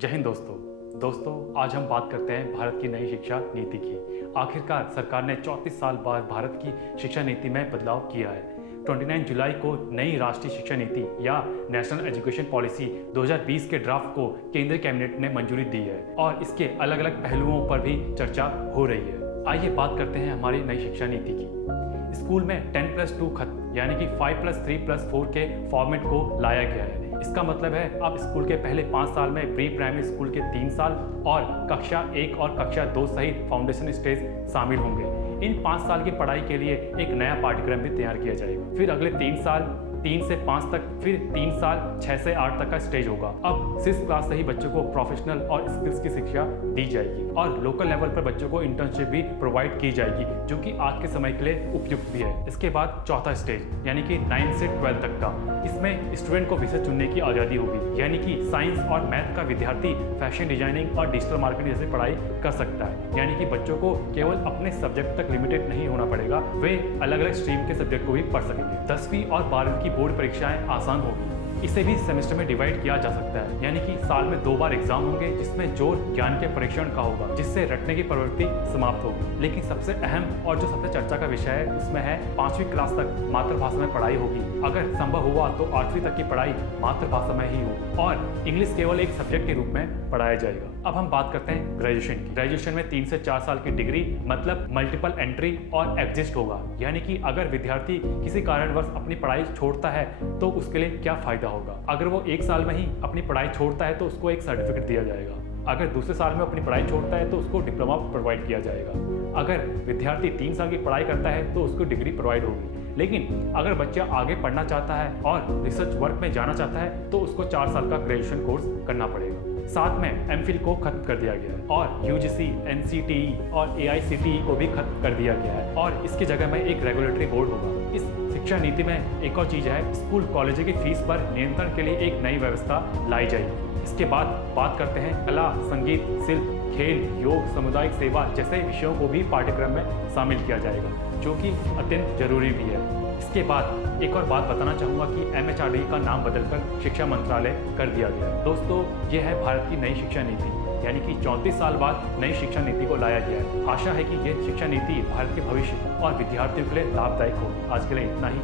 जय हिंद दोस्तों आज हम बात करते हैं भारत की नई शिक्षा नीति की। आखिरकार सरकार ने 34 साल बाद भारत की शिक्षा नीति में बदलाव किया है। 29 जुलाई को नई राष्ट्रीय शिक्षा नीति या नेशनल एजुकेशन पॉलिसी 2020 के ड्राफ्ट को केंद्रीय कैबिनेट ने मंजूरी दी है और इसके अलग अलग पहलुओं पर भी चर्चा हो रही है। आइए बात करते हैं हमारी नई शिक्षा नीति की। स्कूल में 10+2 खत्म यानी कि 5+3+4 के फॉर्मेट को लाया गया है। इसका मतलब है अब स्कूल के पहले 5 साल में प्री प्राइमरी स्कूल के 3 साल और कक्षा 1 और कक्षा 2 सहित फाउंडेशन स्टेज शामिल होंगे। इन 5 साल की पढ़ाई के लिए एक नया पाठ्यक्रम भी तैयार किया जाएगा। फिर अगले 3 साल 3 से 5 तक, फिर 3 साल 6 से 8 तक का स्टेज होगा। अब 6th क्लास से ही बच्चों को प्रोफेशनल और स्किल्स की शिक्षा दी जाएगी और लोकल लेवल पर बच्चों को इंटर्नशिप भी प्रोवाइड की जाएगी, जो कि आज के समय के लिए उपयुक्त भी है। इसके बाद चौथा स्टेज यानी कि 9 से 12 तक का, इसमें स्टूडेंट को विषय चुनने की आज़ादी होगी, यानी कि साइंस और मैथ का विद्यार्थी फैशन डिजाइनिंग और डिजिटल मार्केटिंग जैसी पढ़ाई कर सकता है। यानी कि बच्चों को केवल अपने सब्जेक्ट तक लिमिटेड नहीं होना पड़ेगा, वे अलग अलग स्ट्रीम के सब्जेक्ट को भी पढ़ सकेंगे। 10वीं और 12वीं की बोर्ड परीक्षाएं आसान होगी। इसे भी सेमेस्टर में डिवाइड किया जा सकता है, यानी कि साल में 2 बार एग्जाम होंगे, जिसमें जोर ज्ञान के परीक्षण का होगा, जिससे रटने की प्रवृत्ति समाप्त होगी। लेकिन सबसे अहम और जो सबसे चर्चा का विषय है उसमें है 5वीं क्लास तक मातृभाषा में पढ़ाई होगी। अगर संभव हुआ तो 8वीं तक की पढ़ाई मातृभाषा में ही हो और इंग्लिश केवल एक सब्जेक्ट के रूप में पढ़ाया जाएगा। अब हम बात करते हैं ग्रेजुएशन की। ग्रेजुएशन में 3 से 4 साल की डिग्री मतलब मल्टीपल एंट्री और एग्जिस्ट होगा, यानी कि अगर विद्यार्थी किसी कारणवश अपनी पढ़ाई छोड़ता है तो उसके लिए क्या फायदा होगा। अगर वो 1 साल में ही अपनी पढ़ाई छोड़ता है तो उसको एक सर्टिफिकेट दिया जाएगा। अगर दूसरे साल में अपनी पढ़ाई छोड़ता है तो उसको डिप्लोमा प्रोवाइड किया जाएगा। अगर विद्यार्थी 3 साल की पढ़ाई करता है तो उसको डिग्री प्रोवाइड होगी। लेकिन अगर बच्चा आगे पढ़ना चाहता है और रिसर्च वर्क में जाना चाहता है तो उसको 4 साल का ग्रेजुएशन कोर्स करना पड़ेगा। साथ में एमफिल को खत्म कर दिया गया है और यूजीसी, एनसीटीई और एआईसीटीई को भी खत्म कर दिया गया है और इसकी जगह में एक रेगुलेटरी बोर्ड होगा। इस शिक्षा नीति में एक और चीज है, स्कूल कॉलेजों की फीस पर नियंत्रण के लिए एक नई व्यवस्था लाई जाएगी। इसके बाद बात करते हैं कला, संगीत, शिल्प, खेल, योग, सामुदायिक सेवा जैसे विषयों को भी पाठ्यक्रम में शामिल किया जाएगा, जो कि अत्यंत जरूरी भी है। इसके बाद एक और बात बताना चाहूँगा कि एमएचआरडी का नाम बदलकर शिक्षा मंत्रालय कर दिया गया है। दोस्तों, ये है भारत की नई शिक्षा नीति, यानी कि 34 साल बाद नई शिक्षा नीति को लाया गया है। आशा है कि ये शिक्षा नीति भारत के भविष्य और विद्यार्थियों के लिए लाभदायक हो। आज के लिए इतना ही।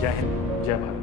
जय हिंद, जय भारत।